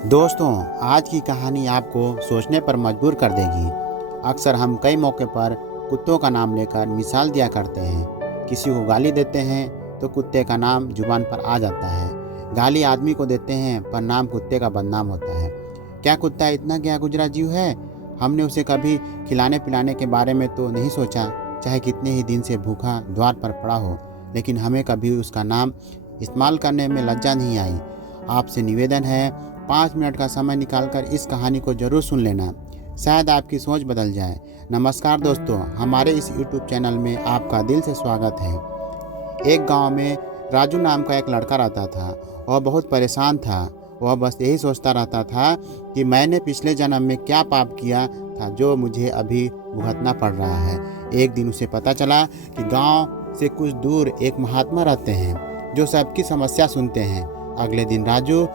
दोस्तों, आज की कहानी आपको सोचने पर मजबूर कर देगी। अक्सर हम कई मौके पर कुत्तों का नाम लेकर मिसाल दिया करते हैं। किसी को गाली देते हैं तो कुत्ते का नाम जुबान पर आ जाता है। गाली आदमी को देते हैं पर नाम कुत्ते का बदनाम होता है। क्या कुत्ता इतना गया गुजरा जीव है? हमने उसे कभी खिलाने पिलाने के बारे में तो नहीं सोचा, चाहे कितने ही दिन से भूखा द्वार पर पड़ा हो, लेकिन हमें कभी उसका नाम इस्तेमाल करने में लज्जा नहीं आई। आपसे निवेदन है, 5 मिनट का समय निकालकर इस कहानी को जरूर सुन लेना, शायद आपकी सोच बदल जाए। नमस्कार दोस्तों, हमारे इस YouTube चैनल में आपका दिल से स्वागत है। एक गांव में राजू नाम का एक लड़का रहता था। वह बहुत परेशान था। वह बस यही सोचता रहता था कि मैंने पिछले जन्म में क्या पाप किया था जो मुझे अभी भुगतना पड़ रहा है। एक दिन उसे पता चला कि गांव से कुछ दूर एक महात्मा रहते हैं जो सबकी समस्या सुनते हैं। अगले दिन राजू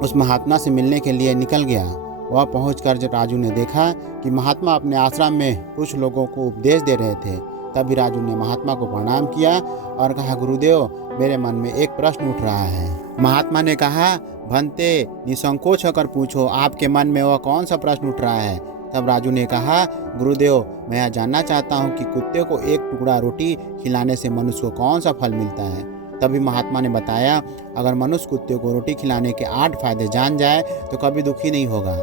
उस महात्मा से मिलने के लिए निकल गया। वह पहुंचकर जब राजू ने देखा कि महात्मा अपने आश्रम में कुछ लोगों को उपदेश दे रहे थे, तभी राजू ने महात्मा को प्रणाम किया और कहा, गुरुदेव, मेरे मन में एक प्रश्न उठ रहा है। महात्मा ने कहा, भंते, निसंकोच होकर पूछो, आपके मन में वह कौन सा प्रश्न उठ रहा है? तब राजू ने कहा, गुरुदेव, मैं यह जानना चाहता हूँ कि कुत्ते को एक टुकड़ा रोटी खिलाने से मनुष्य को कौन सा फल मिलता है। तभी महात्मा ने बताया, अगर मनुष्य कुत्ते को रोटी खिलाने के 8 फायदे जान जाए तो कभी दुखी नहीं होगा।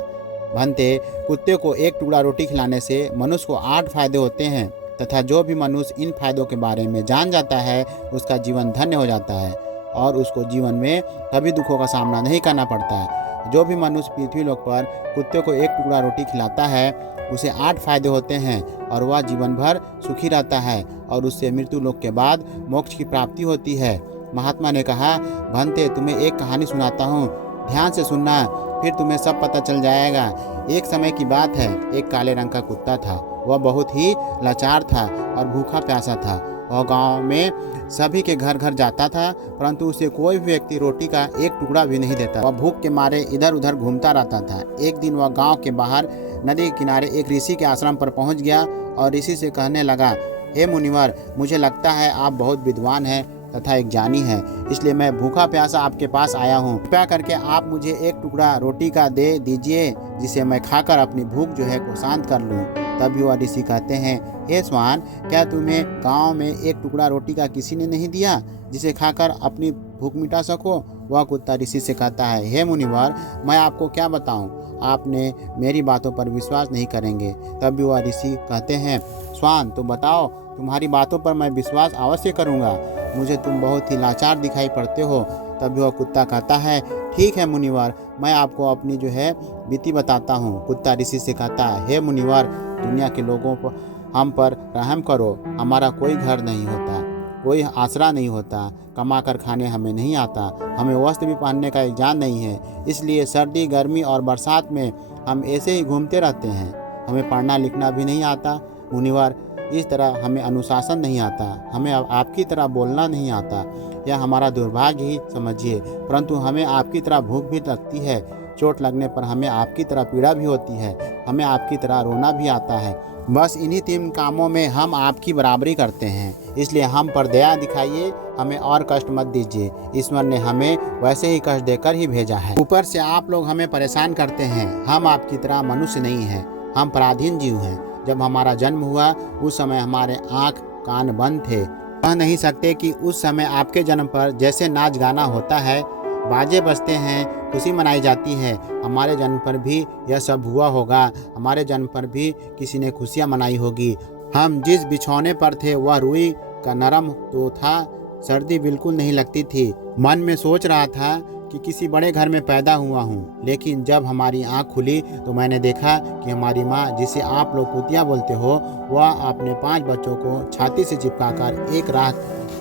भंते, कुत्ते को एक टुकड़ा रोटी खिलाने से मनुष्य को 8 फायदे होते हैं तथा जो भी मनुष्य इन फायदों के बारे में जान जाता है उसका जीवन धन्य हो जाता है और उसको जीवन में कभी दुखों का सामना नहीं करना पड़ता है। जो भी मनुष्य पृथ्वी लोक पर कुत्ते को एक टुकड़ा रोटी खिलाता है उसे 8 फायदे होते हैं और वह जीवन भर सुखी रहता है और उससे मृत्यु लोक के बाद मोक्ष की प्राप्ति होती है। महात्मा ने कहा, भंते, तुम्हें एक कहानी सुनाता हूँ, ध्यान से सुनना, फिर तुम्हें सब पता चल जाएगा। एक समय की बात है, एक काले रंग का कुत्ता था। वह बहुत ही लाचार था और भूखा प्यासा था। वह गांव में सभी के घर घर जाता था, परंतु उसे कोई भी व्यक्ति रोटी का एक टुकड़ा भी नहीं देता। वह भूख के मारे इधर उधर घूमता रहता था। एक दिन वह गांव के बाहर नदी के किनारे एक ऋषि के आश्रम पर पहुंच गया और ऋषि से कहने लगा, हे मुनिवर, मुझे लगता है आप बहुत विद्वान हैं तथा एक ज्ञानी है, इसलिए मैं भूखा प्यासा आपके पास आया हूँ। कृपया करके आप मुझे एक टुकड़ा रोटी का दे दीजिए जिसे मैं खाकर अपनी भूख जो है को शांत कर लूँ। तभी वह ऋषि कहते हैं, हे स्वान, क्या तुम्हें गांव में एक टुकड़ा रोटी का किसी ने नहीं दिया जिसे खाकर अपनी भूख मिटा सको? वह कुत्ता ऋषि से कहता है, हे मुनिवर, मैं आपको क्या बताऊं, आपने मेरी बातों पर विश्वास नहीं करेंगे। तभी वह ऋषि कहते हैं, स्वान, तो बताओ, तुम्हारी बातों पर मैं विश्वास अवश्य करूंगा। मुझे तुम बहुत ही लाचार दिखाई पड़ते हो। तभी वह कुत्ता कहता है, ठीक है मुनिवर, मैं आपको अपनी जो है बीती बताता हूँ। कुत्ता ऋषि से कहता है, हे मुनिवर, दुनिया के लोगों पर हम पर रहम करो। हमारा कोई घर नहीं होता, कोई आसरा नहीं होता, कमा कर खाने हमें नहीं आता, हमें वस्त्र भी पहनने का इंतजाम नहीं है, इसलिए सर्दी गर्मी और बरसात में हम ऐसे ही घूमते रहते हैं। हमें पढ़ना लिखना भी नहीं आता मुनिवर, इस तरह हमें अनुशासन नहीं आता, हमें आपकी तरह बोलना नहीं आता। यह हमारा दुर्भाग्य ही समझिए, परंतु हमें आपकी तरह भूख भी लगती है, चोट लगने पर हमें आपकी तरह पीड़ा भी होती है, हमें आपकी तरह रोना भी आता है। बस इन्हीं 3 कामों में हम आपकी बराबरी करते हैं, इसलिए हम पर दया दिखाइए, हमें और कष्ट मत दीजिए। ईश्वर ने हमें वैसे ही कष्ट देकर ही भेजा है। ऊपर से आप लोग हमें परेशान करते हैं। हम आपकी तरह मनुष्य नहीं हैं, हम पराधीन जीव हैं। जब हमारा जन्म हुआ उस समय हमारे आँख कान बंद थे। कह नहीं सकते कि उस समय आपके जन्म पर जैसे नाच गाना होता है, बाजे बजते हैं, खुशी मनाई जाती है, हमारे जन्म पर भी यह सब हुआ होगा। हमारे जन्म पर भी किसी ने खुशियाँ मनाई होगी। हम जिस बिछौने पर थे वह रुई का नरम तो था, सर्दी बिल्कुल नहीं लगती थी। मन में सोच रहा था कि किसी बड़े घर में पैदा हुआ हूँ, लेकिन जब हमारी आँख खुली तो मैंने देखा कि हमारी माँ, जिसे आप लोग कुतिया बोलते हो, वह अपने 5 बच्चों को छाती से चिपकाकर एक राख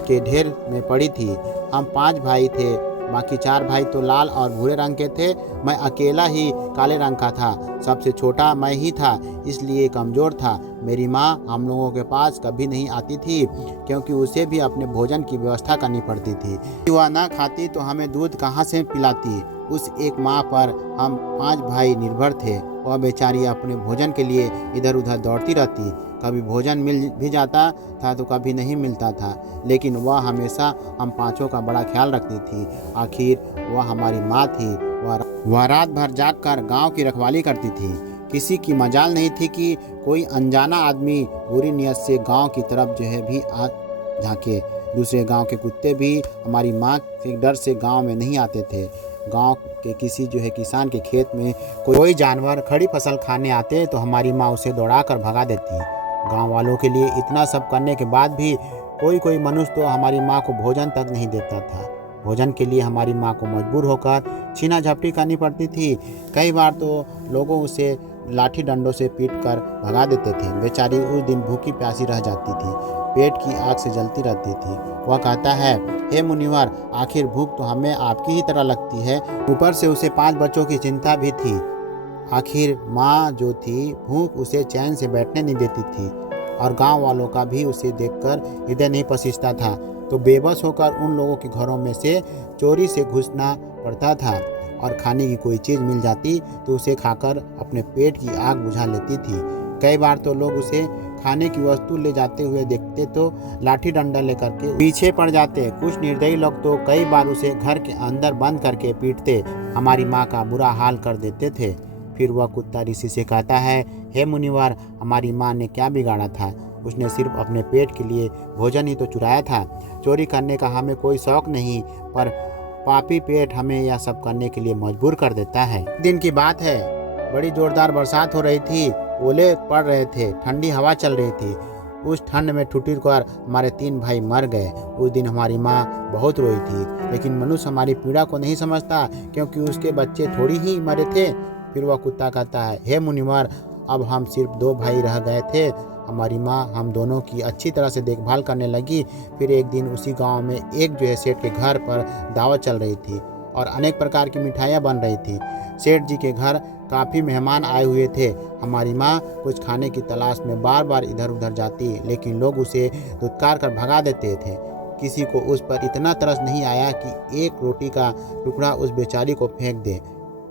के ढेर में पड़ी थी। हम 5 भाई थे, बाकी 4 भाई तो लाल और भूरे रंग के थे। मैं अकेला ही काले रंग का था। सबसे छोटा मैं ही था, इसलिए कमज़ोर था। मेरी माँ हम लोगों के पास कभी नहीं आती थी क्योंकि उसे भी अपने भोजन की व्यवस्था करनी पड़ती थी। वह ना खाती तो हमें दूध कहाँ से पिलाती। उस एक माँ पर हम 5 भाई निर्भर थे। वह बेचारी अपने भोजन के लिए इधर उधर दौड़ती रहती। कभी भोजन मिल भी जाता था तो कभी नहीं मिलता था, लेकिन वह हमेशा हम 5 का बड़ा ख्याल रखती थी। आखिर वह हमारी माँ थी। वह रात भर जागकर गांव की रखवाली करती थी। किसी की मजाल नहीं थी कि कोई अनजाना आदमी बुरी नीयत से गांव की तरफ भी आ झांके। दूसरे गांव के कुत्ते भी हमारी माँ के डर से गांव में नहीं आते थे। गांव के किसी किसान के खेत में कोई जानवर खड़ी फसल खाने आते तो हमारी माँ उसे दौड़ाकर भगा देती। गांव वालों के लिए इतना सब करने के बाद भी कोई मनुष्य तो हमारी माँ को भोजन तक नहीं देता था। भोजन के लिए हमारी माँ को मजबूर होकर छीना झपटी करनी पड़ती थी। कई बार तो लोगों उसे लाठी डंडों से पीट कर भगा देते थे। बेचारी उस दिन भूखी प्यासी रह जाती थी, पेट की आग से जलती रहती थी। वह कहता है, हे मुनिवर, आखिर भूख तो हमें आपकी ही तरह लगती है। ऊपर से उसे 5 बच्चों की चिंता भी थी। आखिर माँ जो थी भूख उसे चैन से बैठने नहीं देती थी और गांव वालों का भी उसे देखकर हृदय नहीं पसीजता था। तो बेबस होकर उन लोगों के घरों में से चोरी से घुसना पड़ता था और खाने की कोई चीज़ मिल जाती तो उसे खाकर अपने पेट की आग बुझा लेती थी। कई बार तो लोग उसे खाने की वस्तु ले जाते हुए देखते तो लाठी डंडा लेकर के पीछे पड़ जाते। कुछ निर्दयी लोग तो कई बार उसे घर के अंदर बंद करके पीटते, हमारी माँ का बुरा हाल कर देते थे। फिर वह कुत्ता ऋषि से कहता है, हे मुनिवर, हमारी माँ ने क्या बिगाड़ा था? उसने सिर्फ अपने पेट के लिए भोजन ही तो चुराया था। चोरी करने का हमें कोई शौक नहीं, पर पापी पेट हमें यह सब करने के लिए मजबूर कर देता है। दिन की बात है, बड़ी जोरदार बरसात हो रही थी, ओले पड़ रहे थे, ठंडी हवा चल रही थी। उस ठंड में ठुठुर कर हमारे 3 भाई मर गए। उस दिन हमारी माँ बहुत रोई थी, लेकिन मनुष्य हमारी पीड़ा को नहीं समझता क्योंकि उसके बच्चे थोड़ी ही मरे थे। फिर वह कुत्ता कहता है, हे मुनिवर, अब हम सिर्फ 2 भाई रह गए थे। हमारी माँ हम दोनों की अच्छी तरह से देखभाल करने लगी। फिर एक दिन उसी गांव में एक सेठ के घर पर दावत चल रही थी और अनेक प्रकार की मिठाइयाँ बन रही थी। सेठ जी के घर काफ़ी मेहमान आए हुए थे। हमारी माँ कुछ खाने की तलाश में बार बार इधर उधर जाती, लेकिन लोग उसे धुतकार कर भगा देते थे। किसी को उस पर इतना तरस नहीं आया कि एक रोटी का टुकड़ा उस बेचारी को फेंक दे।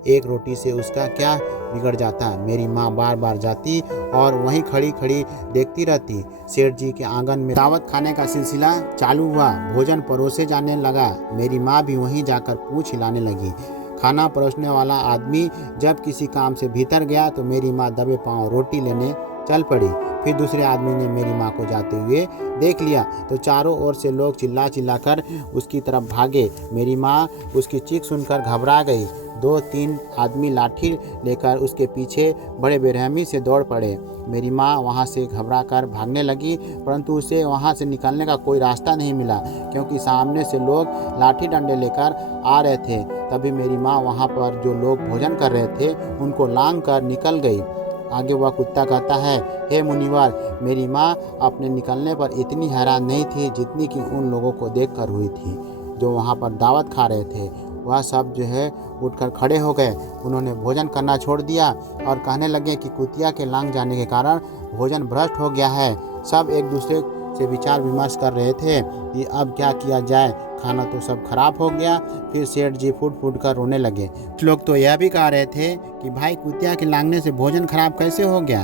एक रोटी से उसका क्या बिगड़ जाता? मेरी माँ बार बार जाती और वहीं खड़ी खड़ी देखती रहती। सेठ जी के आंगन में दावत खाने का सिलसिला चालू हुआ। भोजन परोसे जाने लगा। मेरी माँ भी वहीं जाकर पूँछ हिलाने लगी। खाना परोसने वाला आदमी जब किसी काम से भीतर गया तो मेरी माँ दबे पांव रोटी लेने चल पड़ी। फिर दूसरे आदमी ने मेरी माँ को जाते हुए देख लिया तो चारों ओर से लोग चिल्ला चिल्ला कर उसकी तरफ भागे। मेरी माँ उसकी चीख सुनकर घबरा गई। 2-3 आदमी लाठी लेकर उसके पीछे बड़े बेरहमी से दौड़ पड़े। मेरी माँ वहाँ से घबरा कर भागने लगी, परंतु उसे वहाँ से निकलने का कोई रास्ता नहीं मिला क्योंकि सामने से लोग लाठी डंडे लेकर आ रहे थे। तभी मेरी माँ वहाँ पर जो लोग भोजन कर रहे थे उनको लांघ कर निकल गई। आगे वह कुत्ता कहता है, हे मुनिवर, मेरी माँ अपने निकलने पर इतनी हैरान नहीं थी जितनी कि उन लोगों को देखकर हुई थी जो वहाँ पर दावत खा रहे थे। वह सब उठकर खड़े हो गए। उन्होंने भोजन करना छोड़ दिया और कहने लगे कि कुतिया के लांघ जाने के कारण भोजन भ्रष्ट हो गया है। सब एक दूसरे से विचार विमर्श कर रहे थे कि अब क्या किया जाए, खाना तो सब खराब हो गया। फिर सेठ जी फूट फूट कर रोने लगे। कुछ लोग तो यह भी कह रहे थे कि भाई, कुतिया के लांघने से भोजन खराब कैसे हो गया?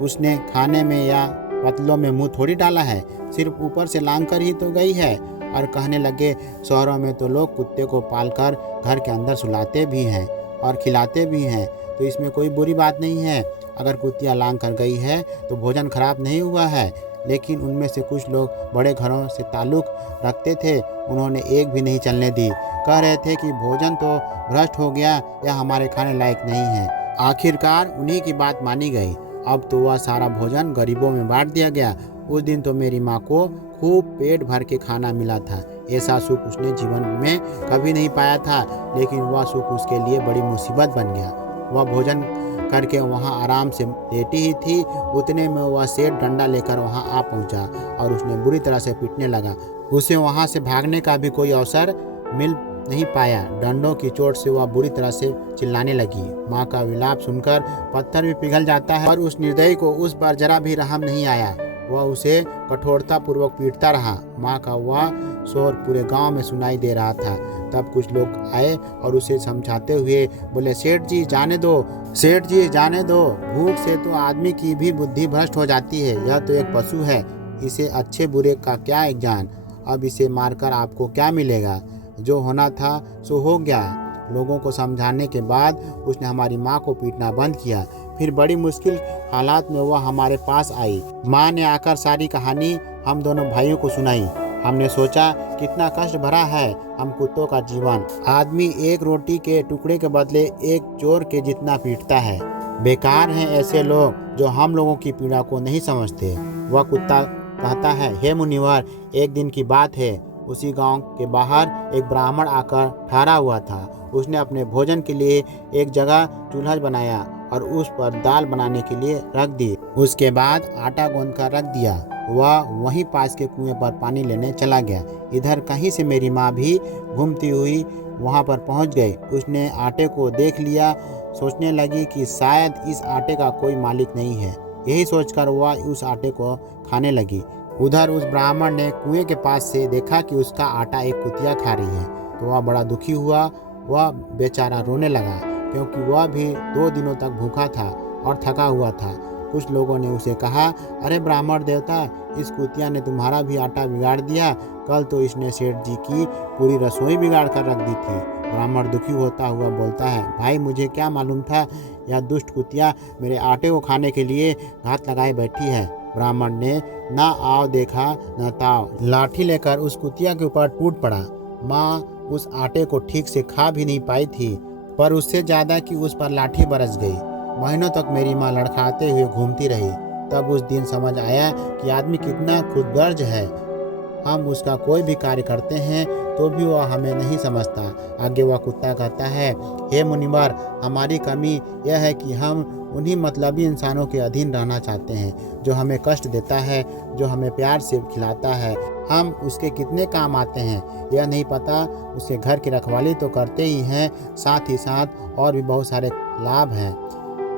उसने खाने में या पतलों में मुंह थोड़ी डाला है, सिर्फ ऊपर से लांघ कर ही तो गई है। और कहने लगे, शहरों में तो लोग कुत्ते को पालकर घर के अंदर सुलाते भी हैं और खिलाते भी हैं, तो इसमें कोई बुरी बात नहीं है। अगर कुतिया लांघ कर गई है तो भोजन खराब नहीं हुआ है। लेकिन उनमें से कुछ लोग बड़े घरों से ताल्लुक़ रखते थे, उन्होंने एक भी नहीं चलने दी। कह रहे थे कि भोजन तो भ्रष्ट हो गया या हमारे खाने लायक नहीं है। आखिरकार उन्हीं की बात मानी गई। अब तो वह सारा भोजन गरीबों में बांट दिया गया। उस दिन तो मेरी माँ को खूब पेट भर के खाना मिला था। ऐसा सुख उसने जीवन में कभी नहीं पाया था, लेकिन वह सुख उसके लिए बड़ी मुसीबत बन गया। वह भोजन करके वहाँ आराम से लेटी ही थी, उतने में वह सेठ डंडा लेकर वहाँ आ पहुँचा और उसने बुरी तरह से पीटने लगा। उसे वहाँ से भागने का भी कोई अवसर मिल नहीं पाया। डंडों की चोट से वह बुरी तरह से चिल्लाने लगी। माँ का विलाप सुनकर पत्थर भी पिघल जाता है, और उस निर्दयी को उस पर जरा भी रहम नहीं आया। वह उसे कठोरता पूर्वक पीटता रहा। माँ का वह शोर पूरे गांव में सुनाई दे रहा था। तब कुछ लोग आए और उसे समझाते हुए बोले, सेठ जी जाने दो, सेठ जी जाने दो, भूख से तो आदमी की भी बुद्धि भ्रष्ट हो जाती है। यह तो एक पशु है, इसे अच्छे बुरे का क्या ज्ञान। अब इसे मारकर आपको क्या मिलेगा? जो होना था सो हो गया। लोगों को समझाने के बाद उसने हमारी माँ को पीटना बंद किया। फिर बड़ी मुश्किल हालात में वह हमारे पास आई। माँ ने आकर सारी कहानी हम दोनों भाइयों को सुनाई। हमने सोचा कितना कष्ट भरा है हम कुत्तों का जीवन। आदमी एक रोटी के टुकड़े के बदले एक चोर के जितना पीटता है। बेकार हैं ऐसे लोग जो हम लोगों की पीड़ा को नहीं समझते। वह कुत्ता कहता है, हे मुनिवर, एक दिन की बात है, उसी गांव के बाहर एक ब्राह्मण आकर ठहरा हुआ था। उसने अपने भोजन के लिए एक जगह चूल्हा बनाया और उस पर दाल बनाने के लिए रख दी। उसके बाद आटा गूंद कर रख दिया। वह वहीं पास के कुएं पर पानी लेने चला गया। इधर कहीं से मेरी माँ भी घूमती हुई वहां पर पहुंच गई। उसने आटे को देख लिया। सोचने लगी कि शायद इस आटे का कोई मालिक नहीं है। यही सोचकर वह उस आटे को खाने लगी। उधर उस ब्राह्मण ने कुएं के पास से देखा कि उसका आटा एक कुतिया खा रही है, तो वह बड़ा दुखी हुआ। वह बेचारा रोने लगा, क्योंकि वह भी 2 दिनों तक भूखा था और थका हुआ था। कुछ लोगों ने उसे कहा, अरे ब्राह्मण देवता, इस कुतिया ने तुम्हारा भी आटा बिगाड़ दिया। कल तो इसने सेठ जी की पूरी रसोई बिगाड़ कर रख दी थी। ब्राह्मण दुखी होता हुआ बोलता है, भाई मुझे क्या मालूम था यह दुष्ट कुतिया मेरे आटे को खाने के लिए घात लगाए बैठी है। ब्राह्मण ने ना आओ देखा न ताओ, लाठी लेकर उस कुतिया के ऊपर टूट पड़ा। माँ उस आटे को ठीक से खा भी नहीं पाई थी, पर उससे ज्यादा कि उस पर लाठी बरस गई। महीनों तक मेरी माँ लड़खड़ाते हुए घूमती रही। तब उस दिन समझ आया कि आदमी कितना खुदगर्ज है। हम उसका कोई भी कार्य करते हैं तो भी वह हमें नहीं समझता। आगे वह कुत्ता कहता है, हे मुनिवर, हमारी कमी यह है कि हम उन्हीं मतलबी इंसानों के अधीन रहना चाहते हैं, जो हमें कष्ट देता है, जो हमें प्यार से खिलाता है। हम उसके कितने काम आते हैं यह नहीं पता। उसके घर की रखवाली तो करते ही हैं, साथ ही साथ और भी बहुत सारे लाभ हैं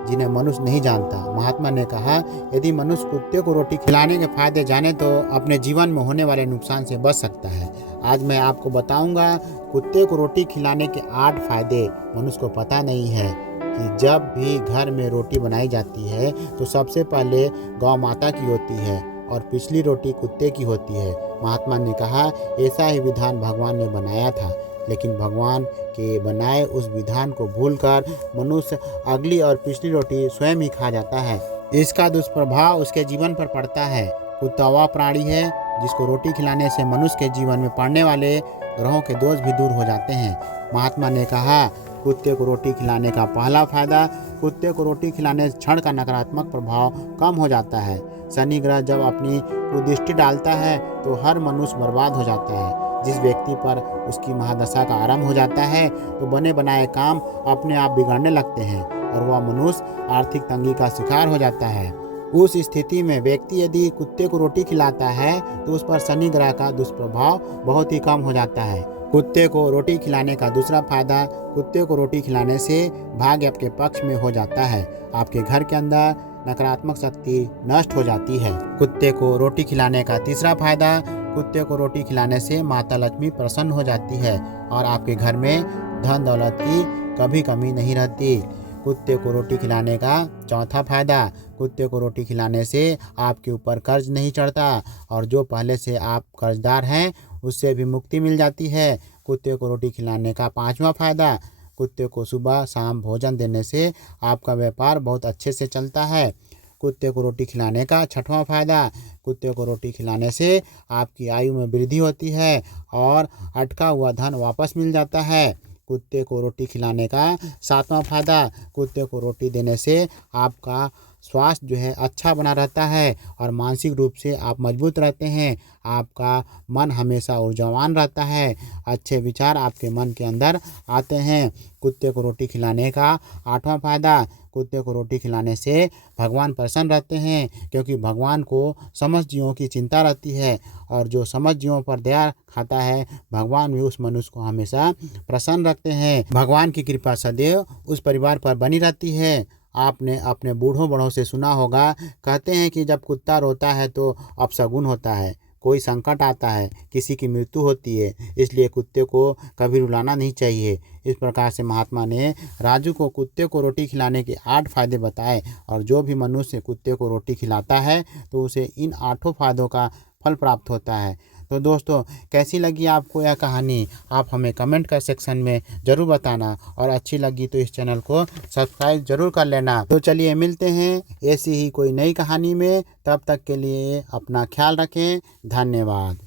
जिन्हें मनुष्य नहीं जानता। महात्मा ने कहा, यदि मनुष्य कुत्ते को रोटी खिलाने के फायदे जाने तो अपने जीवन में होने वाले नुकसान से बच सकता है। आज मैं आपको बताऊंगा कुत्ते को रोटी खिलाने के 8 फायदे। मनुष्य को पता नहीं है कि जब भी घर में रोटी बनाई जाती है तो सबसे पहले गौ माता की होती है और पिछली रोटी कुत्ते की होती है। महात्मा ने कहा, ऐसा ही विधान भगवान ने बनाया था, लेकिन भगवान के बनाए उस विधान को भूलकर मनुष्य अगली और पिछली रोटी स्वयं ही खा जाता है। इसका दुष्प्रभाव उसके जीवन पर पड़ता है। कुत्ता वह प्राणी है जिसको रोटी खिलाने से मनुष्य के जीवन में पड़ने वाले ग्रहों के दोष भी दूर हो जाते हैं। महात्मा ने कहा, कुत्ते को रोटी खिलाने का पहला फायदा, कुत्ते को रोटी खिलाने से क्षण का नकारात्मक प्रभाव कम हो जाता है। शनि ग्रह जब अपनी कुदृष्टि डालता है तो हर मनुष्य बर्बाद हो जाता है। जिस व्यक्ति पर उसकी महादशा का आरंभ हो जाता है तो बने बनाए काम अपने आप बिगड़ने लगते हैं और वह मनुष्य आर्थिक तंगी का शिकार हो जाता है। उस स्थिति में व्यक्ति यदि कुत्ते को रोटी खिलाता है तो उस पर शनि ग्रह का दुष्प्रभाव बहुत ही कम हो जाता है। कुत्ते को रोटी खिलाने का दूसरा फायदा, कुत्ते को रोटी खिलाने से भाग्य आपके पक्ष में हो जाता है। आपके घर के अंदर नकारात्मक शक्ति नष्ट हो जाती है। कुत्ते को रोटी खिलाने का तीसरा फायदा, कुत्ते को रोटी खिलाने से माता लक्ष्मी प्रसन्न हो जाती है और आपके घर में धन दौलत की कभी कमी नहीं रहती। कुत्ते को रोटी खिलाने का चौथा फायदा, कुत्ते को रोटी खिलाने से आपके ऊपर कर्ज नहीं चढ़ता और जो पहले से आप कर्जदार हैं उससे भी मुक्ति मिल जाती है। कुत्ते को रोटी खिलाने का पांचवा फायदा, कुत्ते को सुबह शाम भोजन देने से आपका व्यापार बहुत अच्छे से चलता है। कुत्ते को रोटी खिलाने का छठवां फायदा, कुत्ते को रोटी खिलाने से आपकी आयु में वृद्धि होती है और अटका हुआ धन वापस मिल जाता है। कुत्ते को रोटी खिलाने का सातवां फायदा, कुत्ते को रोटी देने से आपका स्वास्थ्य जो है अच्छा बना रहता है और मानसिक रूप से आप मजबूत रहते हैं। आपका मन हमेशा ऊर्जावान रहता है, अच्छे विचार आपके मन के अंदर आते हैं। कुत्ते को रोटी खिलाने का आठवां फायदा, कुत्ते को रोटी खिलाने से भगवान प्रसन्न रहते हैं, क्योंकि भगवान को समस्त जीवों की चिंता रहती है और जो समस्त जीवों पर दया खाता है भगवान भी उस मनुष्य को हमेशा प्रसन्न रखते हैं। भगवान की कृपा सदैव उस परिवार पर बनी रहती है। आपने अपने बूढ़ों बड़ों से सुना होगा, कहते हैं कि जब कुत्ता रोता है तो अपशगुन होता है, कोई संकट आता है, किसी की मृत्यु होती है, इसलिए कुत्ते को कभी रुलाना नहीं चाहिए। इस प्रकार से महात्मा ने राजू को कुत्ते को रोटी खिलाने के 8 फायदे बताए और जो भी मनुष्य कुत्ते को रोटी खिलाता है तो उसे इन 8 फायदों का फल प्राप्त होता है। तो दोस्तों, कैसी लगी आपको यह कहानी, आप हमें कमेंट कर सेक्शन में ज़रूर बताना, और अच्छी लगी तो इस चैनल को सब्सक्राइब ज़रूर कर लेना। तो चलिए मिलते हैं ऐसी ही कोई नई कहानी में, तब तक के लिए अपना ख्याल रखें। धन्यवाद।